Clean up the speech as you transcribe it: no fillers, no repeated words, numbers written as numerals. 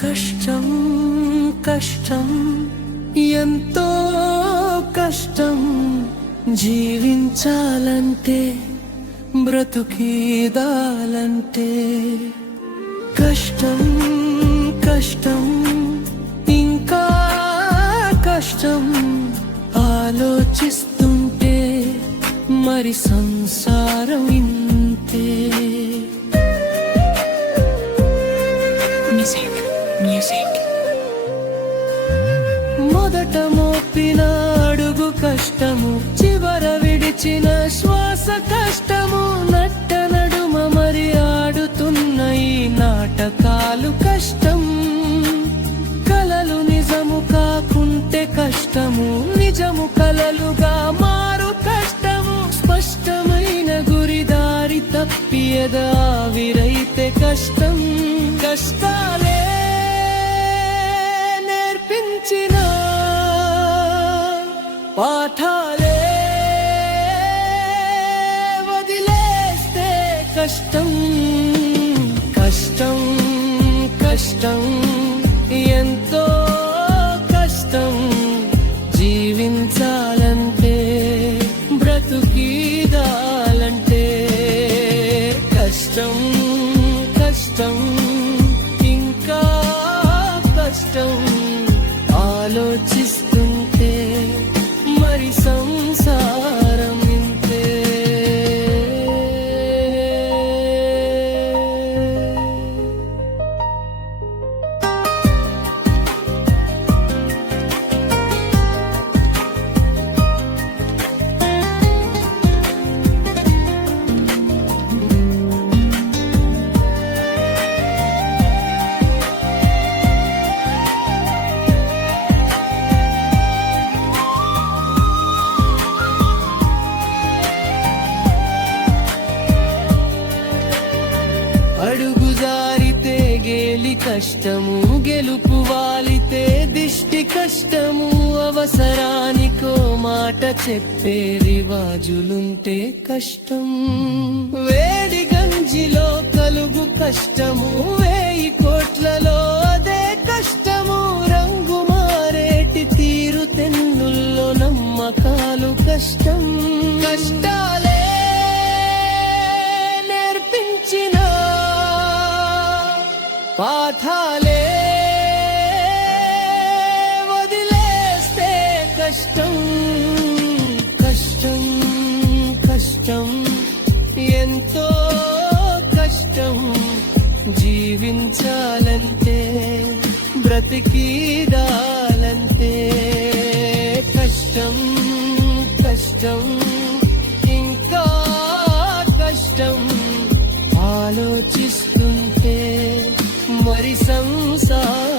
కష్టం కష్టం ఎంతో కష్టం జీవించాలంటే బ్రతుకీదాలంటే కష్టం కష్టం ఇంకా కష్టం ఆలోచిస్తుంటే మరి సంసారం ఇంతే మొదట మోపిన అడుగు కష్టము, చివర విడిచిన శ్వాస కష్టము, నట్ట నడుమ మరి ఆడుతున్న ఈ నాటకాలు కష్టం. కలలు నిజము కాకుంటే కష్టము, నిజము కలలుగా మారు కష్టము. స్పష్టమైన గురిదారి తప్పి ఎదావిరైతే కష్టం. కష్టాలే నేర్పించిన పాఠాలే వదిలేస్తే కష్టం. కష్టం కష్టం ఎంతో కష్టం జీవించాలంటే బ్రతుకీదాలంటే కష్టం కష్టం ఇంకా కష్టం ఆలోచిస్తుంటే మరి సంసారం ఇంతే. అడుగు జారితే గేలి కష్టము, గెలుపు వాలితే దిష్టి కష్టము. అవసరానికో మాట చెప్పే రివాజులుంటే కష్టం. వేడి గంజిలో కలుగు కష్టము, 1000 కోట్లలో అదే కష్టము. రంగు మారేటి తీరు తెన్నుల్లో నమ్మకాలు కష్టం. కష్టాలే నేర్పించిన పాఠాలే వదిలేస్తే కష్టం. కష్టం కష్టం ఎంతో కష్టం జీవించాలంటే బ్రతికీదాలంటే కష్టం కష్టం ఇంకా కష్టం ఆలోచిస్తుంటే మరి సంసారం